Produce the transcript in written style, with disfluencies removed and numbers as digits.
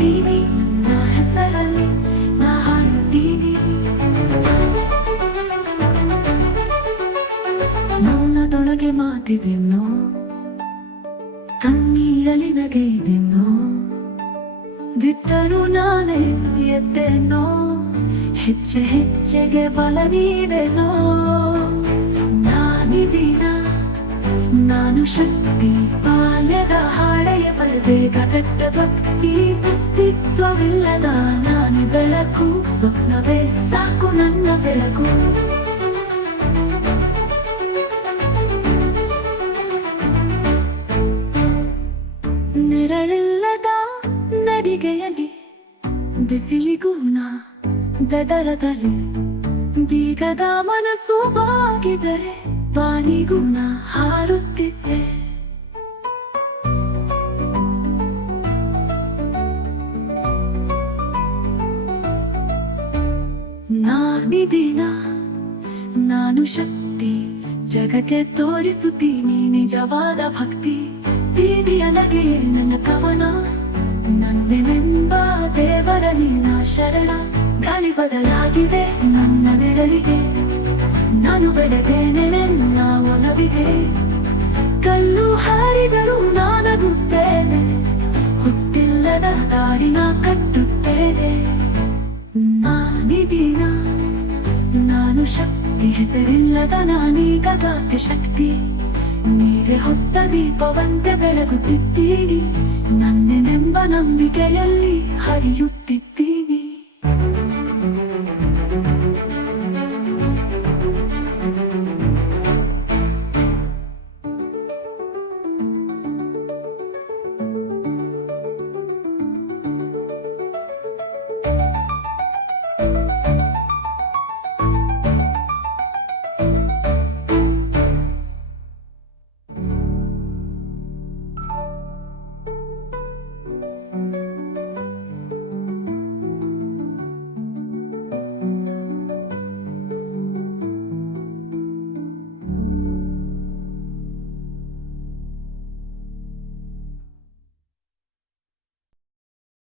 ಹಾಡುತ್ತೀನಿ ನನ್ನ ಹೆಸರಲ್ಲಿ ನಾ ಹಾಡುತ್ತೀನಿ. ಮೌನದೊಳಗೆ ಮಾತಿದೆನ್ನೋ, ಕಣ್ಣೀರಲ್ಲಿ ನಗೆ ಇದೆನ್ನೋ, ಬಿದ್ದರೂ ನಾನೇ ಎದ್ದೆನೋ, ಹೆಜ್ಜೆ ಹೆಜ್ಜೆಗೆ ಬಲ ನೀಡೆನೋ. ನಾನಿದೀನ, ನಾನು ಶಕ್ತಿ, ಬಾಲ್ಯದ ಹಾಳೆಯ ಬರಬೇಕಾಗತ್ತ ಭಕ್ತಿ. ಅಸ್ತಿತ್ವವಿಲ್ಲದ ನಾನು ಬೆಳಕು, ಸ್ವಪ್ನವೇ ಸಾಕು ನನ್ನ ಬೆಳಕು. ನೆರಳಿಲ್ಲದ ನಡಿಗೆಯಲ್ಲಿ ಬಿಸಿಲಿಗೂ ನಾ ಬೆದರದಲ್ಲಿ, ಬೀಗದ ಮನಸ್ಸು ಬಾಗಿದರೆ ಬಾನಿಗೂ ನಾ ಹಾರುತ್ತಿದ್ದೆ. ನಾನಿದೀನ, ನಾನು ಶಕ್ತಿ, ಜಗಕ್ಕೆ ತೋರಿಸುತ್ತೀನಿ ನಿಜವಾದ ಭಕ್ತಿ. ಬೀದಿಯ ನಗೆಯೇ ನನ್ನ ಕವನ, ನನ್ನೆನೆಂಬ ದೇವರಲ್ಲಿ ನಾ ಶರಣ. ಗಾಳಿ ಬದಲಾಗಿದೆ ನನ್ನ ನೆರಳಿಗೆ, ನಾನು ಬೆಳೆದೇನೆ ನನ್ನ ಒಲವಿಗೆ. ಕಲ್ಲು ಹಾರಿದರೂ ನಾನಗುತ್ತೇನೆ, ಹುಟ್ಟಿಲ್ಲದ ದಾರಿನ ಕಟ್ಟುತ್ತೇನೆ. ನಾನಿದೀನ, ನಾನು ಶಕ್ತಿ, ಹೆಸರಿಲ್ಲದ ನಾನೀಗ ಗಾತ್ಯ ಶಕ್ತಿ. ನೀರೆ ಹೊತ್ತ ದೀಪವಂತೆ ಬೆಳಗುತ್ತಿದ್ದೀನಿ, ನನ್ನೆನೆಂಬ ನಂಬಿಕೆಯಲ್ಲಿ ಹರಿಯುತ್ತಿದ್ದೆ.